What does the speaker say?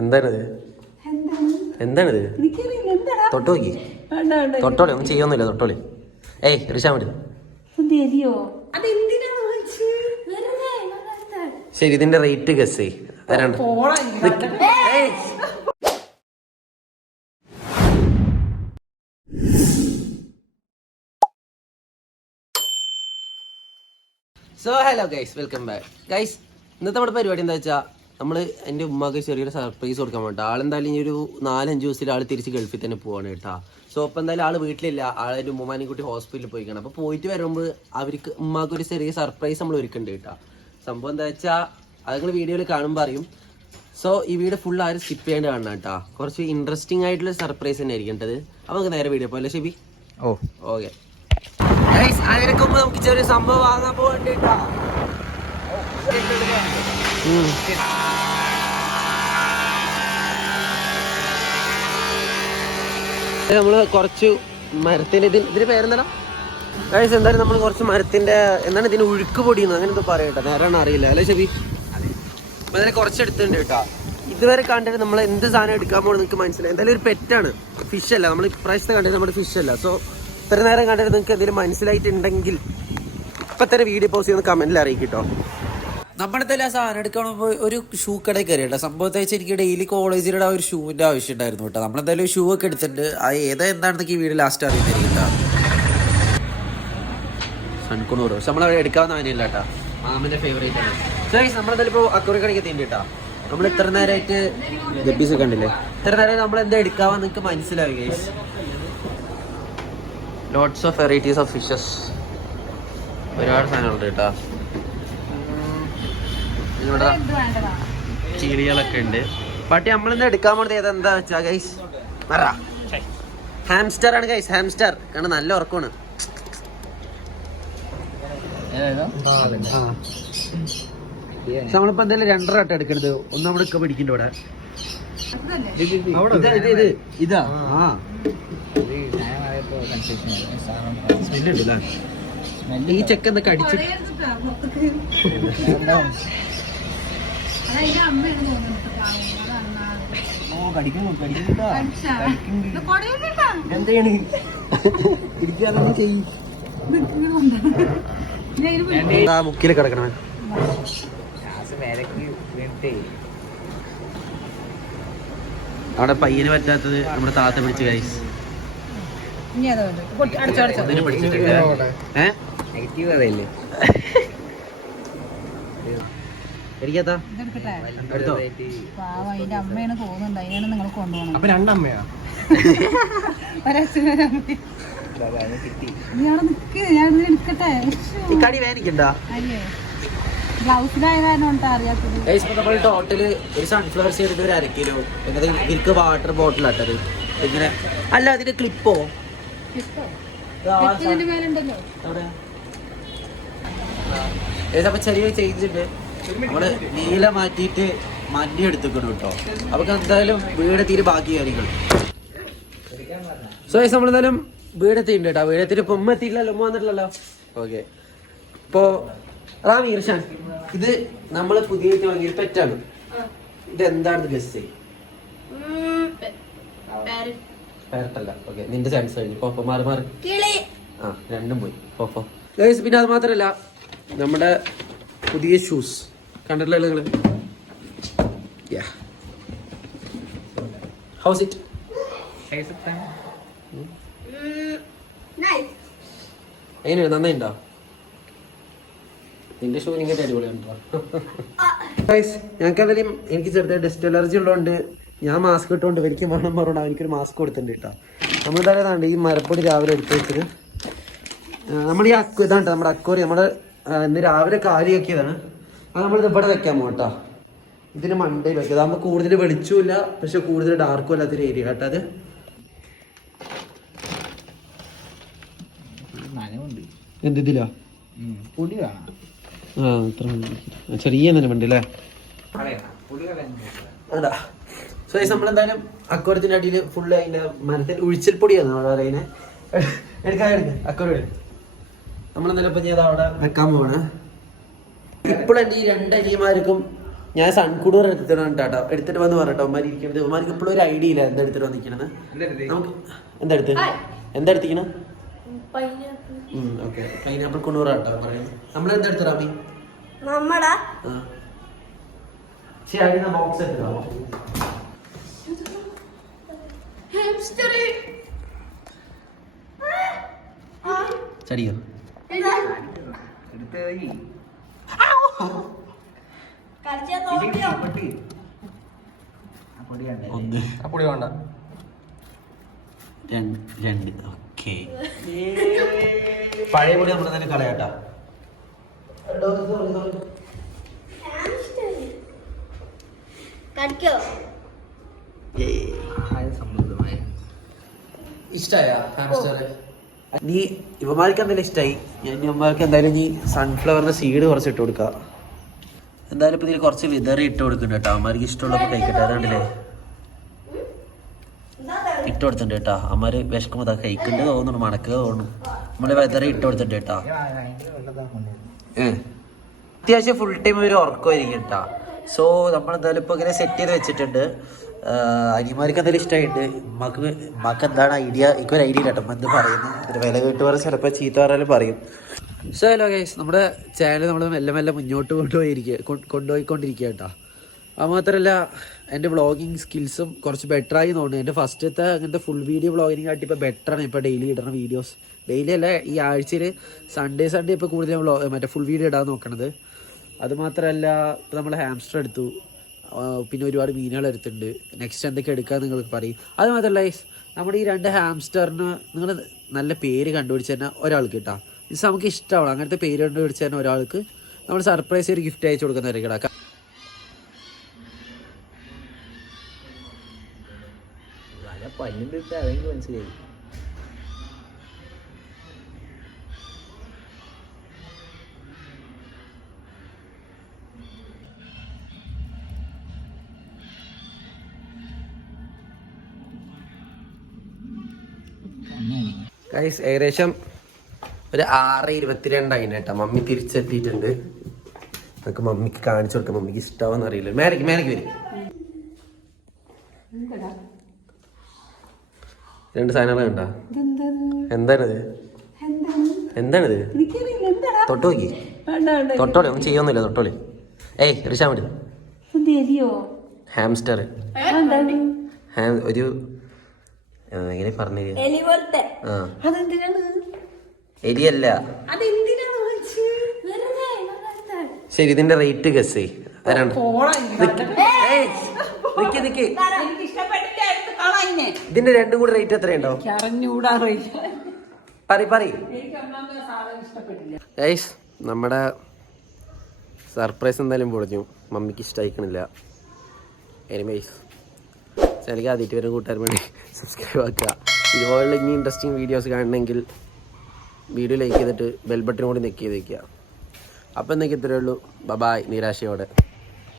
എന്താണിത്? എന്താണിത്? തൊട്ടോക്കി തൊട്ടോളി ഒന്നും ചെയ്യൊന്നുമില്ല. തൊട്ടോളി. ഏയ് ഋഷാ മതി. ശരി, ഇതിന്റെ റേറ്റ് ഗസ് ചെയ്യ്. So hello guys, welcome back guys. ഇന്നത്തെ നമ്മുടെ പരിപാടി എന്താ വെച്ചാൽ നമ്മൾ എൻ്റെ ഉമ്മക്ക് ചെറിയൊരു സർപ്രൈസ് കൊടുക്കാൻ വേണ്ട. ആളെന്തായാലും ഇനി ഒരു 4-5 ദിവസത്തിൽ ആൾ തിരിച്ച് ഗൾഫിൽ തന്നെ പോവാണ് കേട്ടോ. സോ അപ്പോൾ എന്തായാലും ആൾ വീട്ടിലില്ല. ആളൊരു ഉമ്മാനെയും കൂട്ടി ഹോസ്പിറ്റലിൽ പോയിക്കണം. അപ്പോൾ പോയിട്ട് വരുമ്പോൾ അവർക്ക് ഉമ്മാക്ക് ഒരു ചെറിയ സർപ്രൈസ് നമ്മൾ ഒരുക്കുന്നുണ്ട് കേട്ടോ. സംഭവം എന്താ വെച്ചാൽ അത് നിങ്ങൾ വീഡിയോയിൽ കാണുമ്പോൾ അറിയും. സോ ഈ വീഡിയോ ഫുൾ ആരും സ്കിപ്പ് ചെയ്യാണ്ട് കാണണം കേട്ടോ. കുറച്ച് ഇൻട്രസ്റ്റിംഗ് ആയിട്ടുള്ള സർപ്രൈസ് തന്നെ ആയിരിക്കേണ്ടത്. അപ്പോൾ നമുക്ക് നേരെ വീഡിയോ പോയല്ലേ ഷെബി? ഓക്കെ അതിനൊക്കെ നമുക്ക് ചെറിയ സംഭവം വാങ്ങാൻ പോകണ്ട കേട്ടോ. നമ്മള് കുറച്ച് മരത്തിന്റെ ഇതിന് പേരെന്താ ഗൈസ്? എന്തായാലും നമ്മൾ കുറച്ച് മരത്തിന്റെ എന്താണ് ഇതിന് ഉഴുക്ക് പൊടിയെന്ന് അങ്ങനെ എന്തോ പറയട്ടെ, നേരാണ് അറിയില്ല അല്ലേ ഷെബി? അപ്പൊ അതിനെ കുറച്ചെടുത്തിട്ടുണ്ട് കേട്ടോ. ഇതുവരെ കണ്ടിട്ട് നമ്മൾ എന്ത് സാധനം എടുക്കാൻ പോകുന്നത് നിങ്ങൾക്ക് മനസ്സിലായി. എന്തായാലും ഒരു പെറ്റാണ്, ഫിഷ് അല്ല. നമ്മൾ ഇപ്രാവശ്യത്തെ കണ്ടിട്ട് നമ്മുടെ ഫിഷ് അല്ല. സോ ഇത്ര നേരം കണ്ടിട്ട് നിങ്ങൾക്ക് എന്തെങ്കിലും മനസ്സിലായിട്ടുണ്ടെങ്കിൽ ഇപ്പം തന്നെ വീഡിയോ പോസ്റ്റ് ചെയ്യുന്ന കമന്റിൽ അറിയിക്കും കേട്ടോ. നമ്മളെന്തായാലും ആ സാധനം എടുക്കണമ്പോൾ ഒരു ഷൂ കടയിൽ കയറി കേട്ടോ. സംഭവത്തെ വെച്ചാൽ എനിക്ക് ഡെയിലി കോളേജിലുള്ള ഒരു ഷൂവിൻ്റെ ആവശ്യം ഉണ്ടായിരുന്നു കേട്ടോ. നമ്മളെന്തായാലും ഷൂ ഒക്കെ എടുത്തിട്ടുണ്ട്. അത് എന്താണെന്നൊക്കെ ഈ വീഡിയോ ലാസ്റ്റ് അറിയുന്നില്ല. സൺകുണൂർ പക്ഷെ നമ്മളവിടെ എടുക്കാവുന്ന ആനയല്ല കേട്ടോ, മാമന്റെ ഫേവറേറ്റ് ആണ്. നമ്മളെന്തായാലും ഇപ്പോൾ അക്വറി കടയ്ക്ക് എത്തിയിട്ടുണ്ട് കേട്ടോ. നമ്മൾ ഇത്ര നേരമായിട്ട് ഗപ്പീസ് കണ്ടില്ലേ, ഇത്ര നേരം നമ്മൾ എന്താ എടുക്കാമെന്ന് നിങ്ങൾക്ക് മനസ്സിലാവും guys. Lots of varieties of fishes, ഒരുപാട് സാധനങ്ങളുണ്ട് കേട്ടോ. ഇവിടെ ചീളികളൊക്കെ ഉണ്ട്. പട്ടി നമ്മളിന്ന് എടുക്കാൻ പോകുന്നത് ഏതെന്താ വെച്ചാ ഗൈസ്, ഹാംസ്റ്റർ ആണ് ഗൈസ്. ഹാംസ്റ്റർ കാരണം നല്ല ഉറക്കമാണ്. നമ്മളിപ്പോ എന്തായാലും 2.5 വട്ടം എടുക്കരുത്. ഒന്ന് നമ്മൾ ഇക്ക പിടിക്കണ്ട ഇവിടെ. ഇതാ ഈ ചെക്ക് എന്തൊക്കെ അടിച്ച് മുക്കില് കിടക്കണേ. അവിടെ പയ്യന് പറ്റാത്തത് നമ്മുടെ താത്ത പിടിച്ച് ഗൈസ്. കടി വേനിക്കണ്ടാ. നമ്മൾ ടോട്ടല് ഒരു സൺഫ്ലവർ സീഡ് ഒരു 1/2 കിലോ, പിന്നെ മിൽക്ക് വാട്ടർ ബോട്ടിൽ ഇട്ടത് ഇങ്ങനെ. അല്ല അതിന്റെ ക്ലിപ്പോ അപ്പൊ ചെറിയ ചേഞ്ച് ഉണ്ട്. നമ്മള് നീല മാറ്റിയിട്ട് മഞ്ഞ എടുത്തിക്കണം കേട്ടോ. അപ്പൊ എന്തായാലും വീടെത്തിയിട്ട് ബാക്കി കാര്യങ്ങൾ. സോ നമ്മളെന്തായാലും വീടെത്തിയിട്ടുണ്ട് കേട്ടോ. വീടെത്തിയിട്ട് ഇപ്പൊ ഉമ്മ എത്തിയില്ലല്ലോ, ഉമ്മ വന്നിട്ടില്ലല്ലോ. ഓക്കെ, ഇപ്പോ റാമി ഇർഷാൻ, ഇത് നമ്മള് പുതിയ വാങ്ങിയ പെറ്റാണ്. ഇത് എന്താണെന്ന് ഗസ് ചെയ്യും. പാരറ്റല്ല. ഓക്കെ, നിന്റെ ചാൻസ് കഴിഞ്ഞു. പോപ്പോ മാറി മാറി. ആ, രണ്ടും പോയി. പോപ്പോ ഗൈസ്. പിന്നെ അത് മാത്രല്ല നമ്മുടെ പുതിയ ഷൂസ് കണ്ടിട്ടില്ല നിങ്ങള്. House it? എങ്ങനെയാണ്, നന്നായിണ്ടോ? നിന്റെ ഷൂ ഇങ്ങനെ അടിപൊളിയാണോ? ഞങ്ങൾക്ക് എന്തായാലും എനിക്ക് ചെറുതായി ഡസ്റ്റ് അലർജി ഉള്ളതുകൊണ്ട് ഞാൻ മാസ്ക് ഇട്ടുകൊണ്ട് എനിക്ക് വേണം പറഞ്ഞാൽ എനിക്കൊരു മാസ്ക് കൊടുത്തിട്ടുണ്ട് കേട്ടോ. നമ്മളെന്തായാലും ഈ മരപ്പൊടി രാവിലെ എടുത്ത് വെച്ചത് നമ്മൾ ഈ ഇതാണ് നമ്മുടെ അക്വറി. നമ്മള് ഇന്ന് രാവിലെ കാലിയാക്കിയതാണ്. അത് നമ്മളിത് ഇവിടെ വെക്കാൻ പോകട്ടോ. ഇതിന് മണ്ടയിൽ വെക്കുക. അതാകുമ്പോൾ കൂടുതൽ വെളിച്ചമില്ല, പക്ഷെ കൂടുതൽ ഡാർക്കും അല്ലാത്തൊരു ഏരിയ കേട്ടോ. അത് എന്തിലാ ചെറിയ വണ്ടി അല്ലേ? അതാ. സോ നമ്മളെന്തായാലും അക്വരത്തിന്റെ അടിയിൽ ഫുള്ള് അതിന്റെ മരത്തിന്റെ ഉഴിച്ചിൽ പൊടിയാണ് അതിനെ എടുക്കാൻ അക്വര. നമ്മളെന്തായാലും ഇപ്പൊ ചെയ്ത് അവിടെ വെക്കാൻ പോവാണ്. ഇപ്പോഴെന്റെ ഈ 2 അനിയന്മാർക്കും ഞാൻ സൺകൂടൂർ എടുത്തിട്ട് വന്നിട്ടാട്ടോ എടുത്തിട്ട് വന്ന് പറഞ്ഞിട്ടോ അവന്മാർ ഇരിക്കണത് അവന്മാർക്ക് ഇപ്പോഴും ഒരു ഐഡിയ ഇല്ല എന്താ എടുത്തിട്ട് വന്നിരിക്കണത് നമുക്ക് എന്താ എടുത്തിക്കണം ഓക്കെ പൈനാപ്പിൾ കൊണ്ടൂറാട്ടോ പറയുന്നത് നമ്മളെന്താ എടുത്തോ റാമി ബോക്സ് എടുത്തോ ചടിയോ ഒന്ന് പൊടി വേണ്ട രണ്ട് ഓക്കെ പഴയ പൊടി നമ്മൾ തന്നെ കളയാട്ടാ ഇഷ്ടായ നീ ഇവന്മാർക്ക് എന്തായാലും ഇഷ്ടമായി ഞാൻ ഇവന്മാർക്ക് എന്തായാലും നീ സൺഫ്ലവറിന്റെ സീഡ് കുറച്ച് ഇട്ട് കൊടുക്കുക എന്തായാലും ഇപ്പൊ ഇതിൽ കുറച്ച് വിതറി ഇട്ട് കൊടുക്കുന്നുണ്ട് കേട്ടോ അമ്മമാർക്ക് ഇഷ്ടമുള്ളപ്പോൾ കഴിക്കട്ടെ അതുകൊണ്ടല്ലേ ഇട്ട് കൊടുത്തിട്ടുണ്ട് കേട്ടോ അമ്മമാര് വിശക്കുമ്പോൾ അതാ കഴിക്കേണ്ടത് തോന്നുന്നു മണക്കുക തോന്നുന്നു നമ്മള് വിതറി ഇട്ട് കൊടുത്തിട്ടുണ്ട് കേട്ടോ അത്യാവശ്യം ഫുൾ ടൈം ഒരു ഉറക്കമായിരിക്കും കേട്ടോ സോ നമ്മൾ എന്തായാലും ഇപ്പൊ ഇങ്ങനെ സെറ്റ് ചെയ്ത് വെച്ചിട്ടുണ്ട് അനിയന്മാർക്ക് എന്തായാലും ഇഷ്ടമായിട്ട് ഉമ്മക്ക് എന്താണ് ഐഡിയ എനിക്കൊരു ഐഡിയ കേട്ടോ എന്ത് പറയുന്നു ഇതിന് വില കേട്ട് പറഞ്ഞാൽ ചിലപ്പോൾ ചീത്ത പറയാനും പറയും സോ ഹലോ ഗൈസ് നമ്മുടെ ചാനൽ നമ്മൾ മെല്ലെ മെല്ലെ മുന്നോട്ട് കൊണ്ടുപോയിക്കൊണ്ടിരിക്കുക കേട്ടോ അത് മാത്രമല്ല എൻ്റെ വ്ളോഗിങ് സ്കിൽസും കുറച്ച് ബെറ്ററായി തോന്നുന്നു എൻ്റെ ഫസ്റ്റത്തെ അങ്ങനത്തെ ഫുൾ വീഡിയോ വ്ളോഗിങ് ആയിട്ട് ഇപ്പോൾ ബെറ്ററാണ് ഇപ്പോൾ ഡെയിലി ഇടുന്ന വീഡിയോസ് ഡെയിലി അല്ല ഈ ആഴ്ചയിൽ സൺഡേ ഇപ്പോൾ കൂടുതൽ മറ്റേ ഫുൾ വീഡിയോ ഇടാൻ നോക്കണത് അതുമാത്രമല്ല ഇപ്പോൾ നമ്മൾ ഹാംസ്റ്റർ എടുത്തു പിന്നെ ഒരുപാട് മീനുകൾ എടുത്തിട്ടുണ്ട് നെക്സ്റ്റ് എന്തൊക്കെ എടുക്കാൻ നിങ്ങൾക്ക് പറയും അത് മാത്രമല്ല നമ്മുടെ ഈ 2 ഹാംസ്റ്ററിന് നിങ്ങൾ നല്ല പേര് കണ്ടുപിടിച്ച് തന്നെ ഒരാൾക്ക് കിട്ടാം ഇത് നമുക്ക് ഇഷ്ടമാണ് അങ്ങനത്തെ പേര് കണ്ടുപിടിച്ച് തന്നെ ഒരാൾക്ക് നമ്മൾ സർപ്രൈസ് ഒരു ഗിഫ്റ്റ് അയച്ചു കൊടുക്കുന്നവരെ കിടാക്കാം മനസ്സിലായി ഗൈസ് ഏകദേശം ഒരു 6:22 ആയിന് കേട്ടോ മമ്മി തിരിച്ചെത്തിയിട്ടുണ്ട് നമുക്ക് മമ്മിക്ക് കാണിച്ചു കൊടുക്കാം മമ്മിക്ക് ഇഷ്ടാവോന്ന് അറിയില്ല മേലേക്ക് വരും 2 സാധനങ്ങൾ കണ്ടാ എന്താണിത് തൊട്ടോക്കി തൊട്ടോളി ഒന്നും ചെയ്യൊന്നുമില്ല തൊട്ടോളി ഏയ് റിഷാ മതി ഹാംസ്റ്റർ ഒരു എങ്ങനെ പറഞ്ഞു എലിയല്ല ശരി ഇതിന്റെ റേറ്റ് ഗസ് ഇതിന്റെ രണ്ടും കൂടി റേറ്റ് എത്രയുണ്ടോ നമ്മുടെ സർപ്രൈസ് എന്തായാലും പൊളിഞ്ഞു മമ്മിക്ക് ഇഷ്ടമായിക്കണില്ല എനിമേസ് ചാനലിൽ ആദ്യമായിട്ട് വരും കൂട്ടുകാർ വേണ്ടി സബ്സ്ക്രൈബ് ആക്കുക ഇതുപോലുള്ള ഇനി ഇൻട്രസ്റ്റിംഗ് വീഡിയോസ് കാണണമെങ്കിൽ വീഡിയോ ലൈക്ക് ചെയ്തിട്ട് ബെൽ ബട്ടൺ കൂടി നെക്ക് ചെയ്ത് വയ്ക്കുക അപ്പോൾ എന്നൊക്കെ ഇത്രയേ ഉള്ളൂ ബൈ നിരാശയോടെ